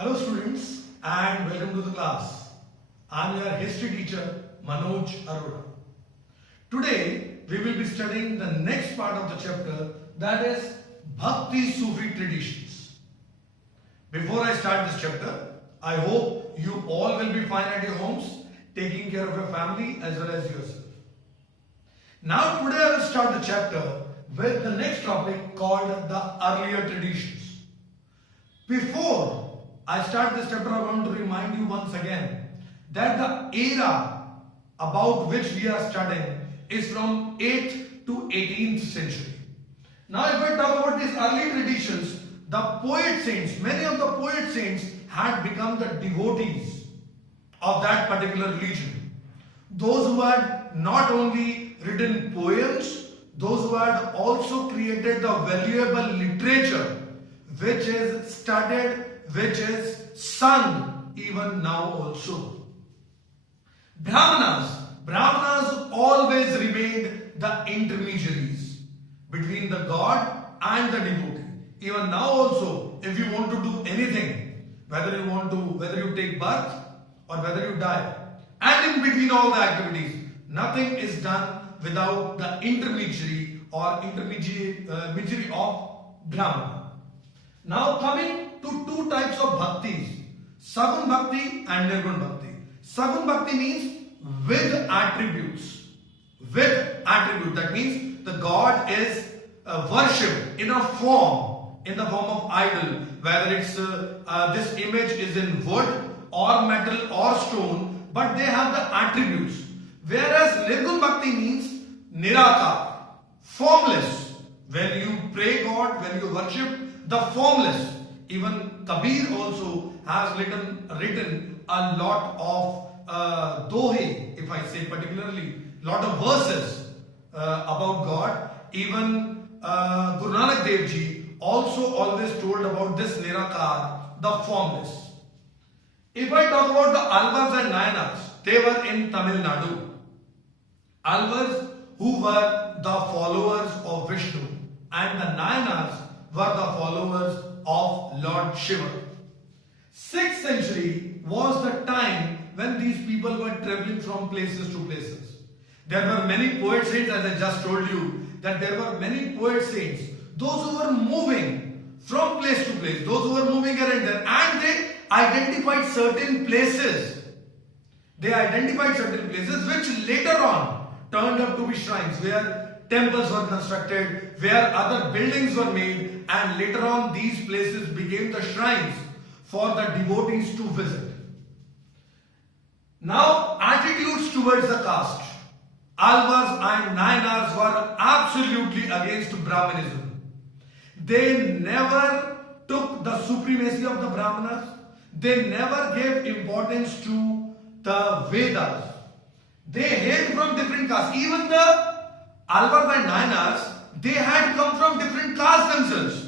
Hello students and welcome to the class. I am your history teacher Manoj Arora. Today we will be studying the next part of the chapter, that is Bhakti Sufi traditions. Before I start this chapter, I hope you all will be fine at your homes, taking care of your family as well as yourself. Now today I will start the chapter with the next topic called the earlier traditions. Before I start this chapter, I want to remind you once again that the era about which we are studying is from 8th to 18th century. Now if I talk about these early traditions, the poet saints, many of the poet saints had become the devotees of that particular religion. Those who had not only written poems, those who had also created the valuable literature which is studied, which is sung even now also. Brahmanas always remained the intermediaries between the god and the devotee. Even now also, if you want to do anything, whether you take birth or whether you die, and in between all the activities, nothing is done without the intermediary of Brahmana. Now coming to two types of bhaktis, Sagun Bhakti and Nirgun Bhakti. Sagun Bhakti means with attributes. With attribute. That means the God is worshipped in a form, in the form of idol. Whether it's this image is in wood or metal or stone, but they have the attributes. Whereas Nirgun Bhakti means Nirakar, formless. When you pray God, when you worship the formless. Even Kabir also has written a lot of dohe, if I say particularly, lot of verses about God. Even Guru Nanak Dev Ji also always told about this Nirakar, the formless. If I talk about the Alvars and Nayanars, they were in Tamil Nadu. Alvars who were the followers of Vishnu, and the Nayanars were the followers of Lord Shiva. 6th century was the time when these people were traveling from places to places. There were many poet saints, as I just told you, that there were many poet saints, those who were moving from place to place, those who were moving here and there, and they identified certain places. They identified certain places which later on turned up to be shrines, where temples were constructed, where other buildings were made, and later on these places became the shrines for the devotees to visit. Now, attitudes towards the caste. Alvars and Nayanars were absolutely against Brahmanism. They never took the supremacy of the Brahmanas. They never gave importance to the Vedas. They hailed from different castes. Even the Alvars and Nayanars, they had come from different castes themselves.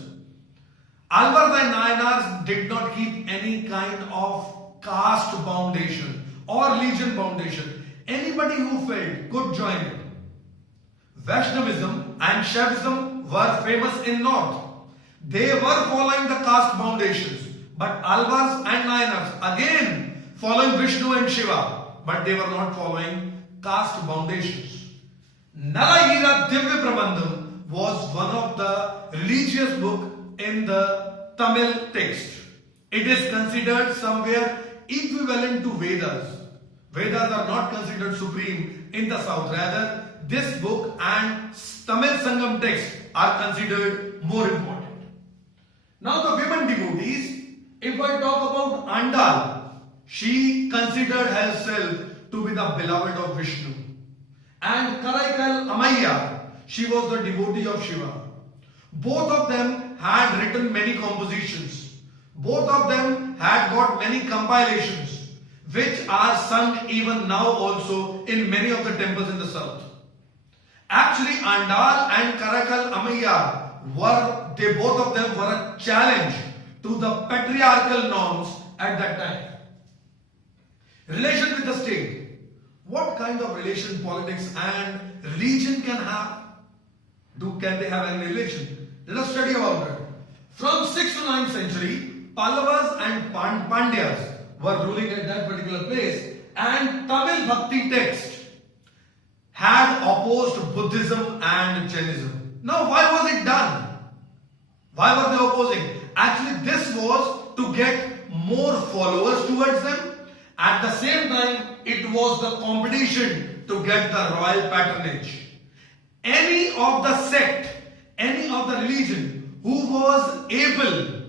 Alvars and Nayanars did not keep any kind of caste foundation or religion foundation. Anybody who felt could join it. Vaishnavism and Shaivism were famous in North. They were following the caste foundations. But Alvars and Nayanars, again following Vishnu and Shiva, but they were not following caste foundations. Narahira Divya Prabandham was one of the religious book in the Tamil text. It is considered somewhere equivalent to Vedas. Vedas are not considered supreme in the south. Rather, this book and Tamil Sangam text are considered more important. Now the women devotees, if I talk about Andal, she considered herself to be the beloved of Vishnu. And Karaikal Amaya, she was the devotee of Shiva. Both of them had written many compositions. Both of them had got many compilations, which are sung even now also in many of the temples in the south. Actually, Andal and Karaikal Amaya both of them were a challenge to the patriarchal norms at that time. Relation with the state. What kind of relation politics and religion can have? Can they have any relation? Let us study about it. From 6th to 9th century, Pallavas and Pandyas were ruling at that particular place, and Tamil Bhakti text had opposed Buddhism and Jainism. Now, why was it done? Why were they opposing? Actually, this was to get more followers towards them. At the same time, it was the competition to get the royal patronage. Any of the sect, any of the religion who was able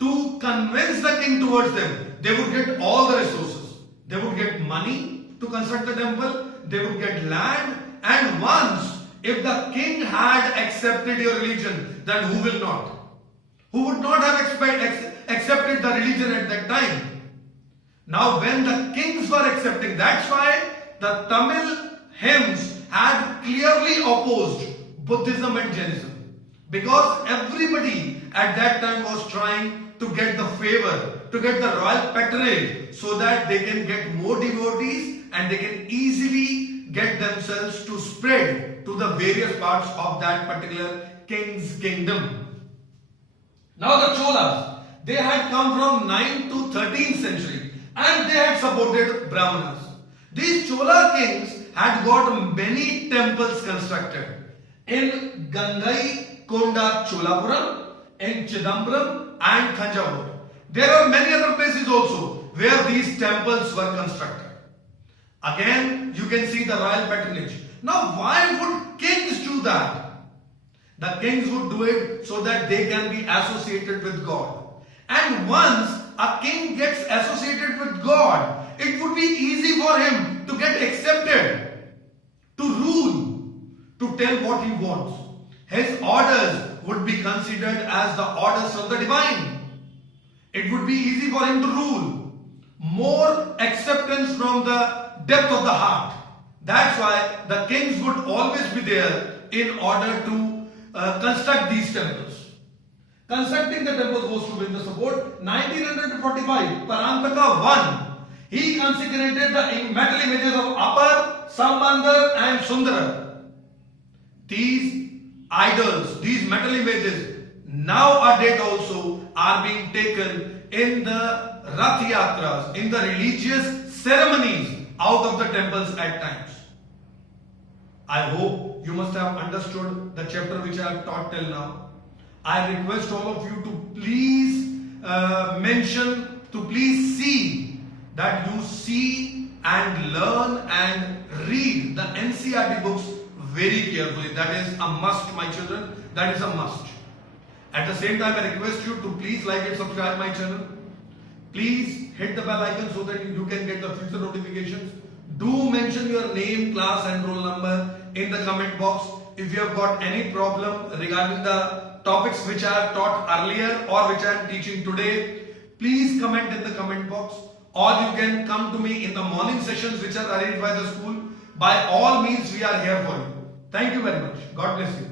to convince the king towards them, they would get all the resources. They would get money to construct the temple, they would get land, and once if the king had accepted your religion, then who will not? Who would not have accepted the religion at that time? Now when the kings were accepting, that's why the Tamil hymns had clearly opposed Buddhism and Jainism. Because everybody at that time was trying to get the favor, to get the royal patronage, so that they can get more devotees and they can easily get themselves to spread to the various parts of that particular king's kingdom. Now the Cholas, they had come from 9th to 13th century and they had supported Brahmanas. These Chola kings had got many temples constructed in Gangai Konda Cholapuram, in Chidambaram and Thanjavur. There are many other places also where these temples were constructed. Again, you can see the royal patronage. Now, why would kings do that? The kings would do it so that they can be associated with God. And once a king gets associated with God, it would be easy for him to get accepted, to rule, to tell what he wants. His orders would be considered as the orders of the divine. It would be easy for him to rule. More acceptance from the depth of the heart. That's why the kings would always be there in order to construct these temples. Constructing the temple was to win the support. 1945, Parantaka I, he consecrated the metal images of Apar, Sambandar and Sundara. These idols, these metal images, nowadays also are being taken in the Rath Yatras, in the religious ceremonies out of the temples at times. I hope you must have understood the chapter which I have taught till now. I request all of you to please please see that you see and learn and read the NCERT books very carefully. That is a must, my children. That is a must. At the same time, I request you to please like and subscribe my channel. Please hit the bell icon so that you can get the future notifications. Do mention your name, class and roll number in the comment box. If you have got any problem regarding the topics which I have taught earlier or which I am teaching today, please comment in the comment box, or you can come to me in the morning sessions which are arranged by the school. By all means, we are here for you. Thank you very much. God bless you.